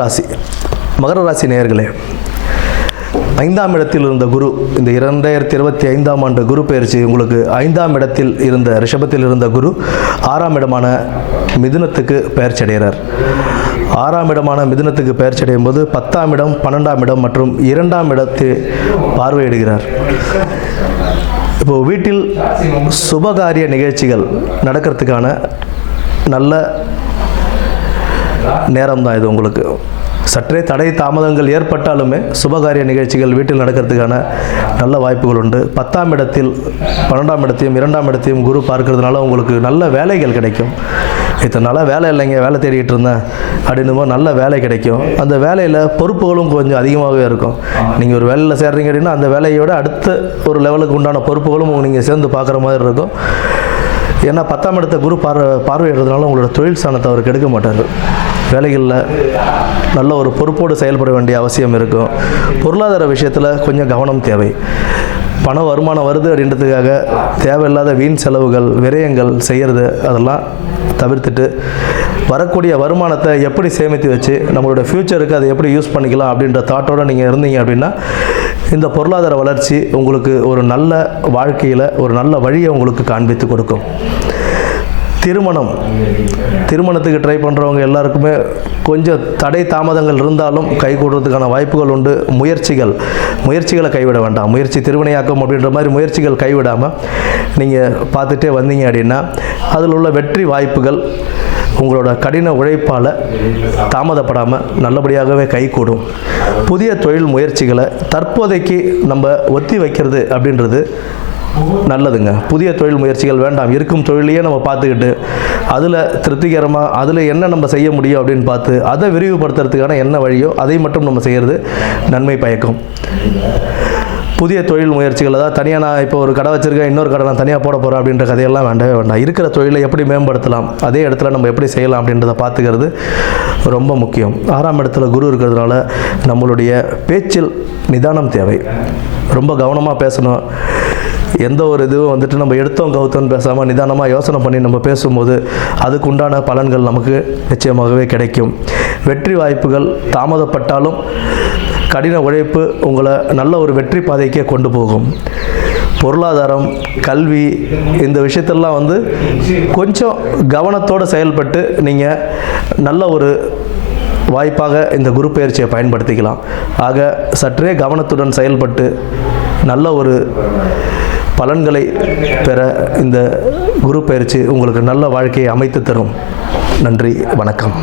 ராசி. மகர ராசி நேயர்களே ஐந்தாம் இடத்தில் இருந்த குரு இந்த இரண்டாயிரத்தி இருபத்தி ஐந்தாம் ஆண்டு குரு பயிற்சி உங்களுக்கு ஐந்தாம் இடத்தில் இருந்த ரிஷபத்தில் இருந்த குரு ஆறாம் இடமான மிதுனத்துக்கு பயிற்சி அடைகிறார். ஆறாம் இடமான மிதுனத்துக்கு பயிற்சி அடையும் போது பத்தாம் இடம் பன்னெண்டாம் இடம் மற்றும் இரண்டாம் இடத்தை பார்வையிடுகிறார். இப்போ வீட்டில் சுபகாரிய நிகழ்ச்சிகள் நடக்கிறதுக்கான நல்ல நேரம் தான் இது உங்களுக்கு. சற்றே தடை தாமதங்கள் ஏற்பட்டாலுமே சுபகாரிய நிகழ்ச்சிகள் வீட்டில் நடக்கிறதுக்கான நல்ல வாய்ப்புகள் உண்டு. பத்தாம் இடத்தில் பன்னெண்டாம் இடத்தையும் இரண்டாம் இடத்தையும் குரு பார்க்கறதுனால உங்களுக்கு நல்ல வேலைகள் கிடைக்கும். இத்தனை நாளாக வேலை இல்லைங்க வேலை தேடிக்கிட்டு இருந்தேன். அப்படின்னும் நல்ல வேலை கிடைக்கும். அந்த வேலையில் பொறுப்புகளும் கொஞ்சம் அதிகமாகவே இருக்கும். நீங்கள் ஒரு வேலையில் சேர்றீங்க அப்படின்னா அந்த வேலையை விட அடுத்த ஒரு லெவலுக்கு உண்டான பொறுப்புகளும் நீங்கள் சேர்ந்து பார்க்குற மாதிரி இருக்கும். ஏன்னா பத்தாம் இடத்த குரு பார்வை பார்வையிடுறதுனால உங்களோட தொழில் ஸ்தானத்தை அவர் கெடுக்க மாட்டார். வேலைகளில் நல்ல ஒரு பொறுப்போடு செயல்பட வேண்டிய அவசியம் இருக்கும். பொருளாதார விஷயத்தில் கொஞ்சம் கவனம் தேவை. பண வருமானம் வருது அப்படின்றதுக்காக தேவையில்லாத வீண் செலவுகள் விரயங்கள் செய்கிறது அதெல்லாம் தவிர்த்துட்டு வரக்கூடிய வருமானத்தை எப்படி சேமித்து வச்சு நம்மளோட ஃப்யூச்சருக்கு அதை எப்படி யூஸ் பண்ணிக்கலாம் அப்படின்ற தாட்டோடு நீங்கள் இருந்தீங்க அப்படின்னா இந்த பொருளாதார வளர்ச்சி உங்களுக்கு ஒரு நல்ல வாழ்க்கையில் ஒரு நல்ல வழியை உங்களுக்கு காண்பித்து கொடுக்கும். திருமணம். திருமணத்துக்கு ட்ரை பண்ணுறவங்க எல்லாருக்குமே கொஞ்சம் தடை தாமதங்கள் இருந்தாலும் கை கூடுறதுக்கான வாய்ப்புகள் உண்டு. முயற்சிகள். முயற்சிகளை கைவிட வேண்டாம். முயற்சி திருவினையாக்கம் அப்படின்ற மாதிரி முயற்சிகள் கைவிடாமல் நீங்கள் பார்த்துட்டே வந்தீங்க அப்படின்னா அதில் உள்ள வெற்றி வாய்ப்புகள் உங்களோட கடின உழைப்பால் தாமதப்படாமல் நல்லபடியாகவே கைகூடும் புதிய தொழில் முயற்சிகளை தற்போதைக்கு நம்ம ஒத்தி வைக்கிறது அப்படின்றது நல்லதுங்க. புதிய தொழில் முயற்சிகள் வேண்டாம். இருக்கும் தொழிலையே நம்ம பார்த்துக்கிட்டு அதில் திருப்திகரமாக அதில் என்ன நம்ம செய்ய முடியும் அப்படின்னு பார்த்து அதை விரிவுபடுத்துறதுக்கான என்ன வழியோ அதை மட்டும் நம்ம செய்கிறது நன்மை பயக்கும். புதிய தொழில் முயற்சிகள் அதாவது தனியாக நான் இப்போ ஒரு கடை வச்சுருக்கேன் இன்னொரு கடை நான் தனியாக போட போகிறேன் அப்படின்ற கதையெல்லாம் வேண்டவே வேண்டாம். இருக்கிற தொழிலை எப்படி மேம்படுத்தலாம் அதே இடத்துல நம்ம எப்படி செய்யலாம் அப்படின்றத பார்த்துக்கிறது ரொம்ப முக்கியம். ஆறாம் இடத்துல குரு இருக்கிறதுனால நம்மளுடைய பேச்சில் நிதானம் தேவை. ரொம்ப கவனமாக பேசணும். எந்த ஒரு இதுவும் வந்துட்டு நம்ம எடுத்தோம் கவுத்தோன்னு பேசாமல் நிதானமாக யோசனை பண்ணி நம்ம பேசும்போது அதுக்கு உண்டான பலன்கள் நமக்கு நிச்சயமாகவே கிடைக்கும். வெற்றி வாய்ப்புகள் தாமதப்பட்டாலும் கடின உழைப்பு உங்களை நல்ல ஒரு வெற்றி பாதைக்கே கொண்டு போகும். பொருளாதாரம் கல்வி இந்த விஷயத்தெல்லாம் வந்து கொஞ்சம் கவனத்தோடு செயல்பட்டு நீங்கள் நல்ல ஒரு வாய்ப்பாக இந்த குரு பயிற்சியை பயன்படுத்திக்கலாம். ஆக சற்றே கவனத்துடன் செயல்பட்டு நல்ல ஒரு பலன்களை பெற இந்த குரு பயிற்சி உங்களுக்கு நல்ல வாழ்க்கையை அமைத்து தரும். நன்றி வணக்கம்.